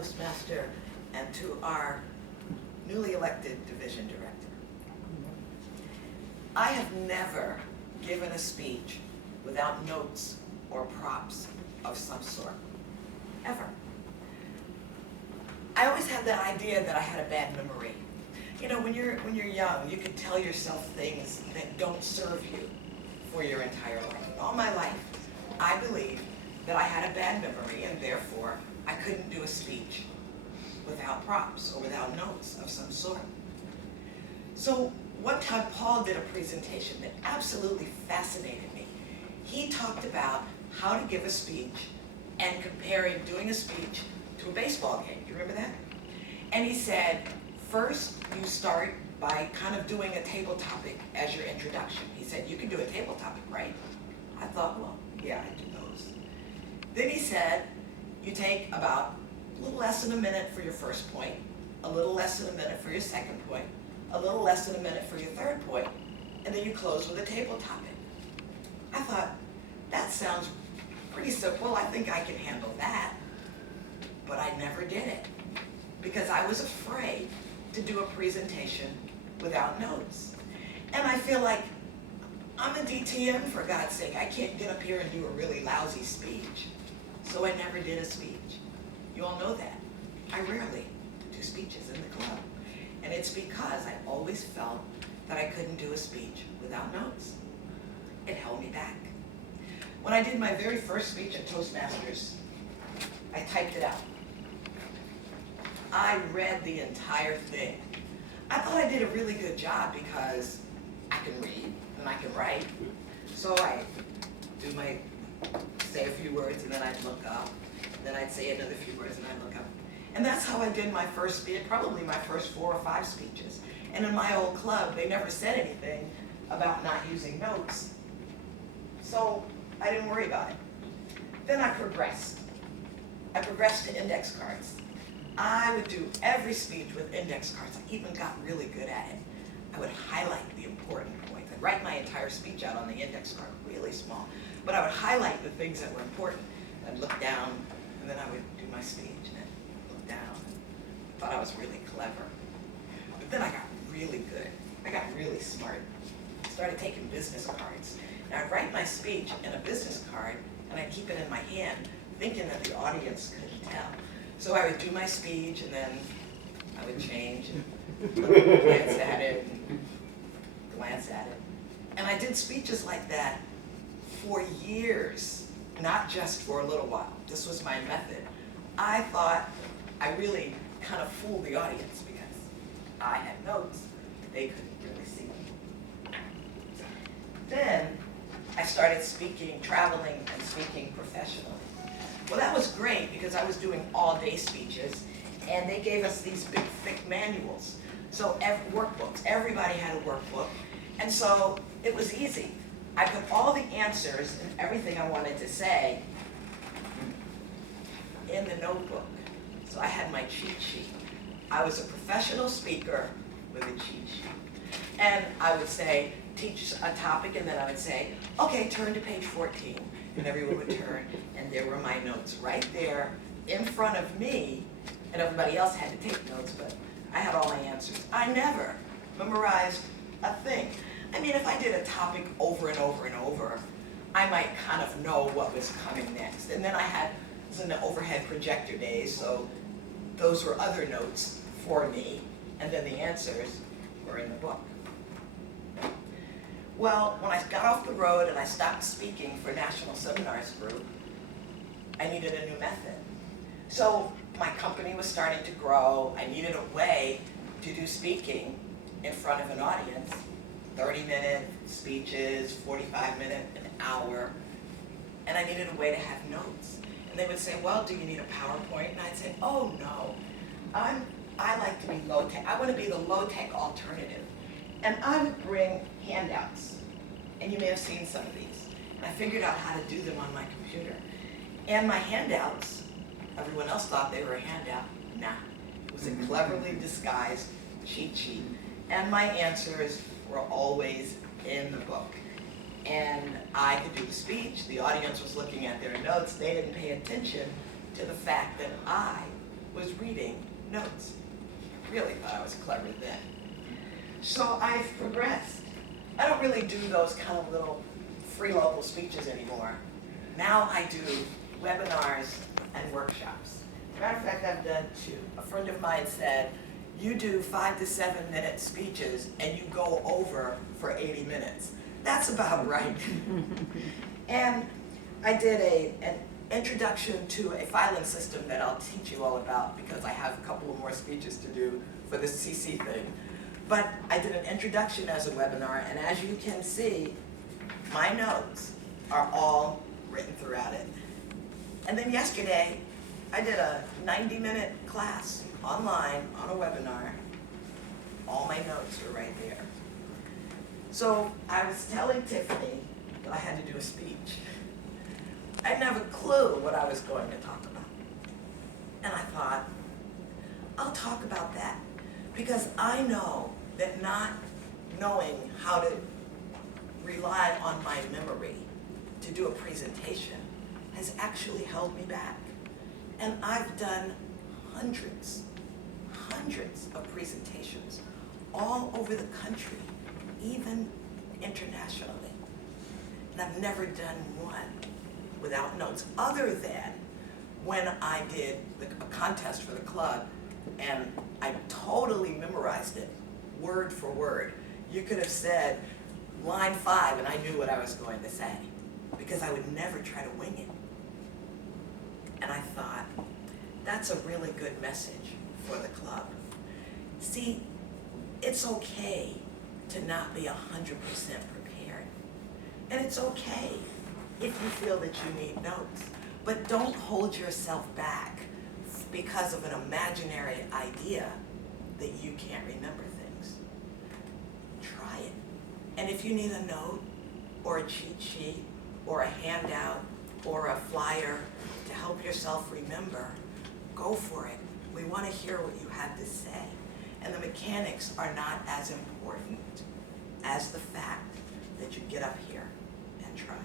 Toastmaster and to our newly elected division director. I have never given a speech without notes or props of some sort, ever. I always had the idea that I had a bad memory. You know, when you're young, you can tell yourself things that don't serve you for your entire life. All my life, I believed that I had a bad memory and therefore I couldn't do a speech without props or without notes of some sort. So one time Paul did a presentation that absolutely fascinated me. He talked about how to give a speech and comparing doing a speech to a baseball game. You remember that? And he said, first you start by kind of doing a table topic as your introduction. He said, you can do a table topic, right? I thought, well, yeah, I do those. Then he said, you take about a little less than a minute for your first point, a little less than a minute for your second point, a little less than a minute for your third point, and then you close with a table topic. I thought, that sounds pretty simple. I think I can handle that. But I never did it because I was afraid to do a presentation without notes. And I feel like I'm a DTM, for God's sake. I can't get up here and do a really lousy speech. So I never did a speech. You all know that. I rarely do speeches in the club. And it's because I always felt that I couldn't do a speech without notes. It held me back. When I did my very first speech at Toastmasters, I typed it out. I read the entire thing. I thought I did a really good job because I can read and I can write. So I say a few words and then I'd look up. Then I'd say another few words and I'd look up. And that's how I did my first speech, probably my first 4 or 5 speeches. And in my old club, they never said anything about not using notes. So I didn't worry about it. Then I progressed. I progressed to index cards. I would do every speech with index cards. I even got really good at it. I would highlight the important points. I'd write my entire speech out on the index card, really small. But I would highlight the things that were important. I'd look down, and then I would do my speech, and then look down. I thought I was really clever. But then I got really good. I got really smart. I started taking business cards. And I'd write my speech in a business card, and I'd keep it in my hand, thinking that the audience couldn't tell. So I would do my speech, and then I would change and glance at it, and glance at it. And I did speeches like that for years, not just for a little while. This was my method. I thought I really kind of fooled the audience because I had notes. They couldn't really see me. Then I started speaking, traveling, and speaking professionally. Well, that was great because I was doing all-day speeches, and they gave us these big, thick manuals. So workbooks, everybody had a workbook, and so it was easy. I put all the answers and everything I wanted to say in the notebook. So I had my cheat sheet. I was a professional speaker with a cheat sheet. And I would say, teach a topic, and then I would say, okay, turn to page 14. And everyone would turn, and there were my notes right there in front of me, and everybody else had to take notes, but I had all my answers. I never memorized a thing. I mean, if I did a topic over and over and over, I might kind of know what was coming next. And then it was in the overhead projector days, so those were other notes for me, and then the answers were in the book. Well, when I got off the road and I stopped speaking for National Seminars Group, I needed a new method. So my company was starting to grow. I needed a way to do speaking in front of an audience, 30-minute speeches, 45-minute, an hour, and I needed a way to have notes. And they would say, well, do you need a PowerPoint? And I'd say, oh no, I like to be low-tech. I want to be the low-tech alternative. And I would bring handouts, and you may have seen some of these. And I figured out how to do them on my computer. And my handouts, everyone else thought they were a handout. Nah, it was a cleverly disguised cheat sheet. And my answers were always in the book. And I could do the speech. The audience was looking at their notes. They didn't pay attention to the fact that I was reading notes. Really thought I was clever then. So I've progressed. I don't really do those kind of little free local speeches anymore. Now I do webinars and workshops. Matter of fact, I've done 2. A friend of mine said, you do 5 to 7 minute speeches and you go over for 80 minutes. That's about right. And I did an introduction to a filing system that I'll teach you all about because I have a couple of more speeches to do for the CC thing. But I did an introduction as a webinar, and as you can see, my notes are all written throughout it. And then yesterday, I did a 90-minute class online on a webinar. All my notes are right there. So I was telling Tiffany that I had to do a speech. I didn't have a clue what I was going to talk about. And I thought, I'll talk about that because I know that not knowing how to rely on my memory to do a presentation has actually held me back. And I've done hundreds of presentations all over the country, even internationally. And I've never done one without notes, other than when I did a contest for the club and I totally memorized it, word for word. You could have said line 5 and I knew what I was going to say because I would never try to wing it. And I thought, that's a really good message for the club. See, it's okay to not be 100% prepared. And it's okay if you feel that you need notes. But don't hold yourself back because of an imaginary idea that you can't remember things. Try it. And if you need a note or a cheat sheet or a handout or a flyer to help yourself remember, go for it. We want to hear what you have to say. And the mechanics are not as important as the fact that you get up here and try.